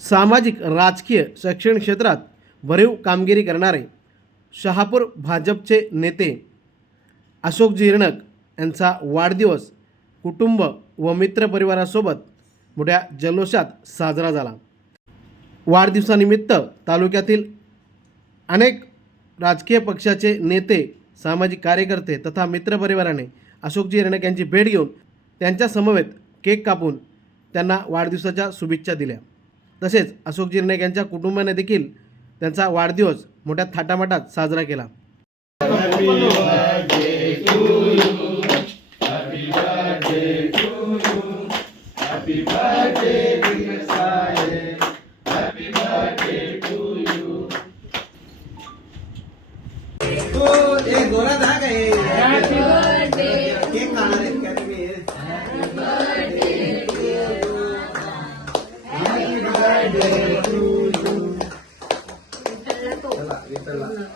सामाजिक राजकीय शैक्षणिक क्षेत्रात भरीव कामगिरी करणारे शहापूर भाजपचे नेते अशोक रिणक यांचा वाढदिवस कुटुंब व मित्रपरिवारासोबत मोठ्या जल्लोषात साजरा झाला. वाढदिवसानिमित्त तालुक्यातील अनेक राजकीय पक्षाचे नेते सामाजिक कार्यकर्ते तथा मित्रपरिवाराने अशोकजी रेणक यांची भेट घेऊन त्यांच्यासमवेत केक कापून त्यांना वाढदिवसाच्या शुभेच्छा दिल्या. तसेच अशोकजी रेणक यांच्या कुटुंबाने देखील त्यांचा वाढदिवस मोठ्या थाटामाटात साजरा केला. तो एक केक खाणार 得了，得了。